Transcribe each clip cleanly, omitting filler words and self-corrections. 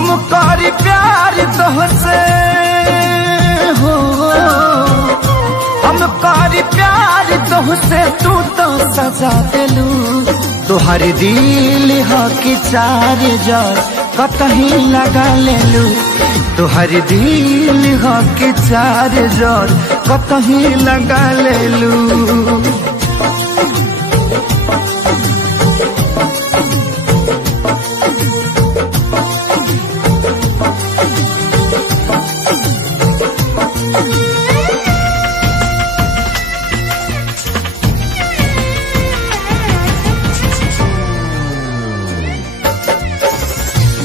हम करी प्यार तोहसे हो, हम करी प्यार तोहसे तू तो सजा देलू। तोहर दिल हो कि चार जार कतही लगा लेलू। तोहर दिल हो कि चार जार कतही लगा लेलू।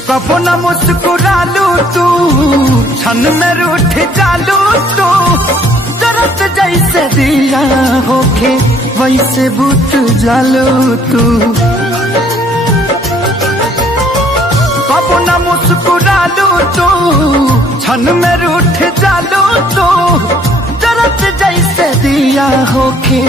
कबो न मुस्कुरालू तू, क्षण में रूठ जालू तू। जरत जैसे दिया होके वैसे बुत जालू तू। कबो न मुस्कुरालू तू, क्षण में रूठ जालू तू। जरत जैसे दिया होके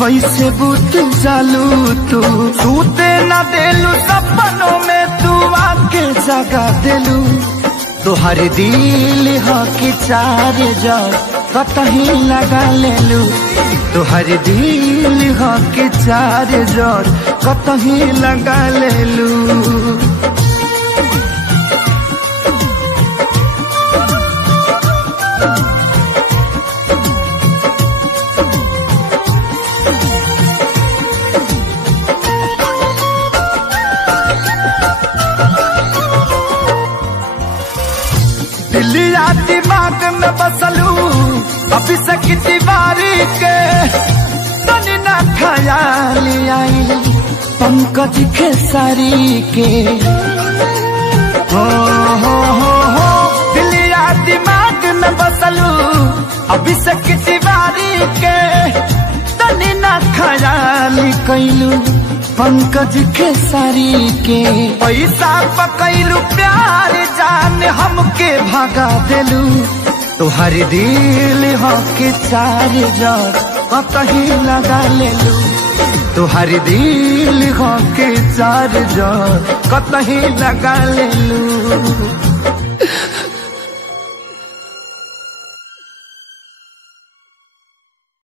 वैसे बुत जालू तू। सूते न देलू सपनों में तू आके जगा देलू। तोहर दिल हो कि चार जार कतही लगा लेलू। तोहर दिल हो कि चार जार कतही लगा लेलू। दिलिया दिमाग में बसलू अभी से दीवारी के। तनी ना ख्याल आई पंकज खेसारी के। हो दिलिया दिमाग में बसलू अभी से दीवारी के। तनी ना ख्याल कैलू पंकज खेसारी के। पैसा पकैलू प्यार जान हमके भगा देलू। तोहर दिल हो कि चार जार कतही लगा लेलू। तोहर दिल हो कि चार जार कतही लगा लेलू।